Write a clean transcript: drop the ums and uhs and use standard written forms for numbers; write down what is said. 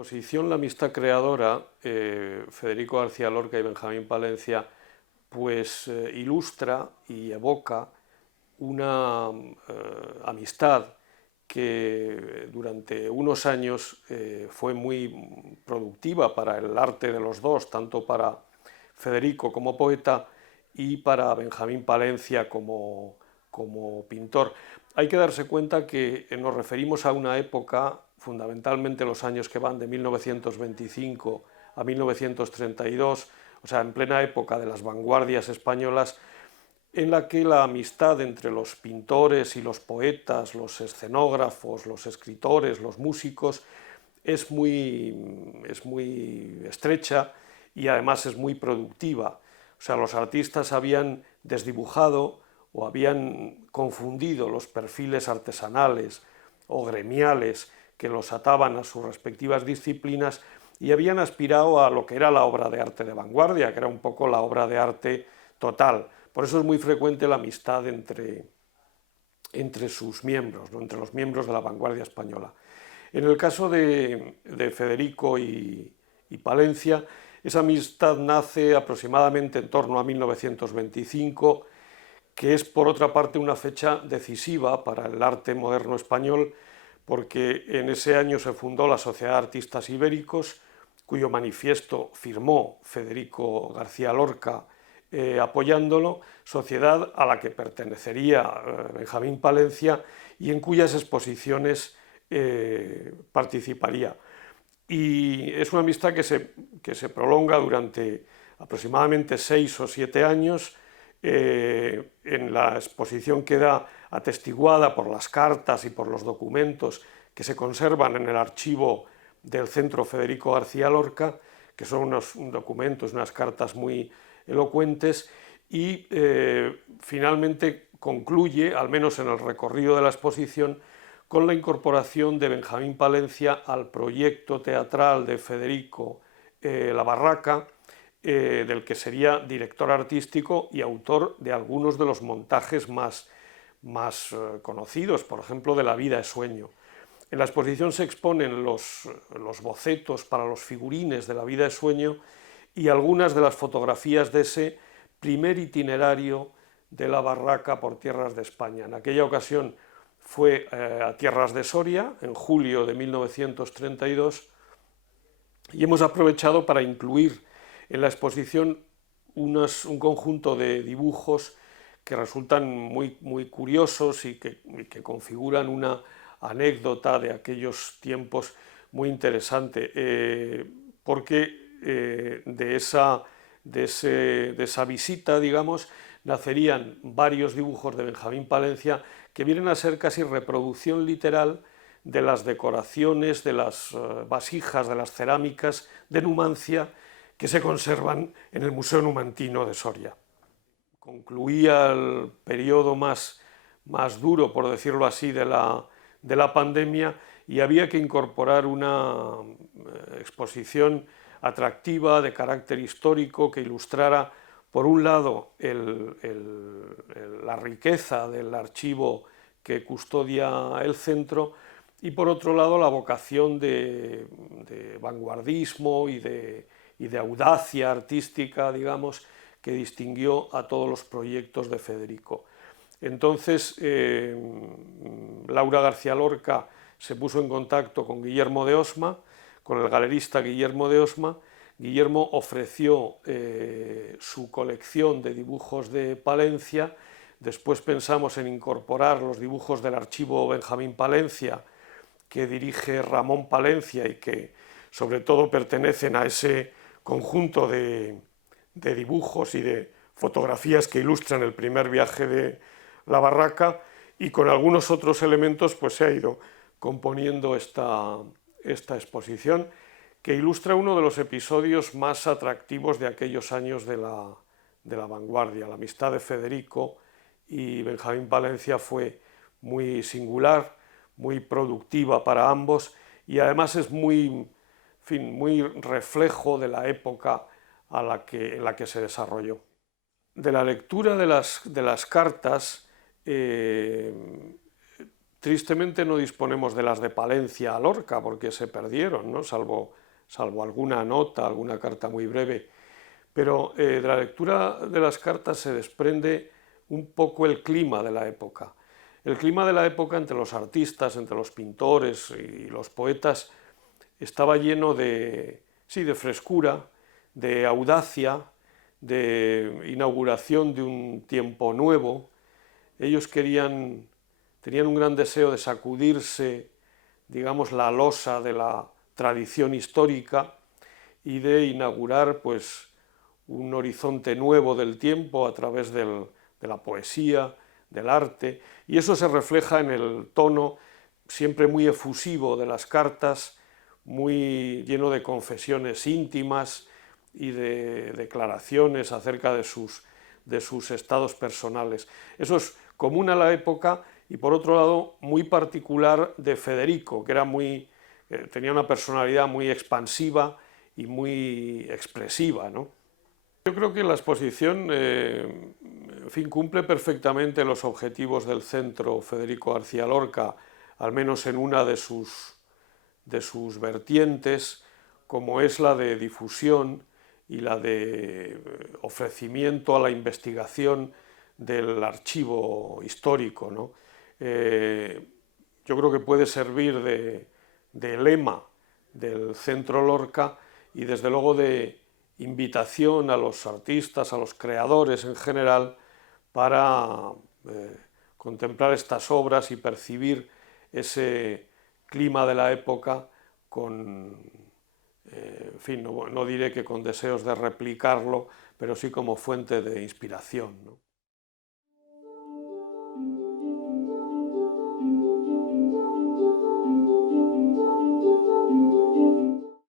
exposición La amistad creadora, Federico García Lorca y Benjamín Palencia, pues ilustra y evoca una amistad que durante unos años fue muy productiva para el arte de los dos, tanto para Federico como poeta y para Benjamín Palencia como pintor. Hay que darse cuenta que nos referimos a una época, fundamentalmente los años que van de 1925 a 1932, o sea, en plena época de las vanguardias españolas, en la que la amistad entre los pintores y los poetas, los escenógrafos, los escritores, los músicos, es muy estrecha y además es muy productiva. O sea, los artistas habían desdibujado o habían confundido los perfiles artesanales o gremiales que los ataban a sus respectivas disciplinas y habían aspirado a lo que era la obra de arte de vanguardia, que era un poco la obra de arte total. Por eso es muy frecuente la amistad entre sus miembros, ¿no? Entre los miembros de la vanguardia española. En el caso de Federico y Palencia, esa amistad nace aproximadamente en torno a 1925, que es por otra parte una fecha decisiva para el arte moderno español, porque en ese año se fundó la Sociedad de Artistas Ibéricos, cuyo manifiesto firmó Federico García Lorca apoyándolo, sociedad a la que pertenecería Benjamín Palencia y en cuyas exposiciones participaría. Y es una amistad que se prolonga durante aproximadamente 6 o 7 años. En la exposición queda atestiguada por las cartas y por los documentos que se conservan en el archivo del Centro Federico García Lorca, que son unos documentos, unas cartas muy elocuentes, y finalmente concluye, al menos en el recorrido de la exposición, con la incorporación de Benjamín Palencia al proyecto teatral de Federico La Barraca, del que sería director artístico y autor de algunos de los montajes más conocidos, por ejemplo, de La vida es sueño. En la exposición se exponen los bocetos para los figurines de La vida es sueño y algunas de las fotografías de ese primer itinerario de La Barraca por tierras de España. En aquella ocasión fue a tierras de Soria, en julio de 1932, y hemos aprovechado para incluir en la exposición un conjunto de dibujos que resultan muy curiosos y que configuran una anécdota de aquellos tiempos muy interesante, porque de esa visita, digamos, nacerían varios dibujos de Benjamín Palencia que vienen a ser casi reproducción literal de las decoraciones, de las vasijas, de las cerámicas de Numancia que se conservan en el Museo Numantino de Soria. Concluía el periodo más duro, por decirlo así, de la pandemia y había que incorporar una exposición atractiva de carácter histórico que ilustrara, por un lado, la riqueza del archivo que custodia el centro y, por otro lado, la vocación de vanguardismo y de audacia artística, digamos, que distinguió a todos los proyectos de Federico. Entonces, Laura García Lorca se puso en contacto con Guillermo de Osma, con el galerista Guillermo de Osma. Guillermo ofreció su colección de dibujos de Palencia. Después pensamos en incorporar los dibujos del archivo Benjamín Palencia, que dirige Ramón Palencia y que sobre todo pertenecen a ese conjunto de dibujos y de fotografías que ilustran el primer viaje de La Barraca, y con algunos otros elementos pues se ha ido componiendo esta exposición que ilustra uno de los episodios más atractivos de aquellos años de la vanguardia. La amistad de Federico y Benjamín Palencia fue muy singular, muy productiva para ambos y además es muy reflejo de la época en la que se desarrolló. De la lectura de las cartas Tristemente no disponemos de las de Palencia a Lorca porque se perdieron, ¿no? Salvo alguna nota, alguna carta muy breve. Pero de la lectura de las cartas se desprende un poco el clima de la época. El clima de la época entre los artistas, entre los pintores y los poetas estaba lleno de, sí, de frescura, de audacia, de inauguración de un tiempo nuevo. Ellos tenían un gran deseo de sacudirse, digamos, la losa de la tradición histórica y de inaugurar, pues, un horizonte nuevo del tiempo a través de la poesía, del arte, y eso se refleja en el tono siempre muy efusivo de las cartas, muy lleno de confesiones íntimas y de declaraciones acerca de sus estados personales. Eso es común a la época y, por otro lado, muy particular de Federico, que era tenía una personalidad muy expansiva y muy expresiva, ¿no? Yo creo que la exposición en fin, cumple perfectamente los objetivos del Centro Federico García Lorca, al menos en una de sus vertientes, como es la de difusión y la de ofrecimiento a la investigación del archivo histórico, ¿no? Yo creo que puede servir de lema del Centro Lorca y desde luego de invitación a los artistas, a los creadores en general, para contemplar estas obras y percibir ese clima de la época con, en fin, no diré que con deseos de replicarlo, pero sí como fuente de inspiración, ¿no?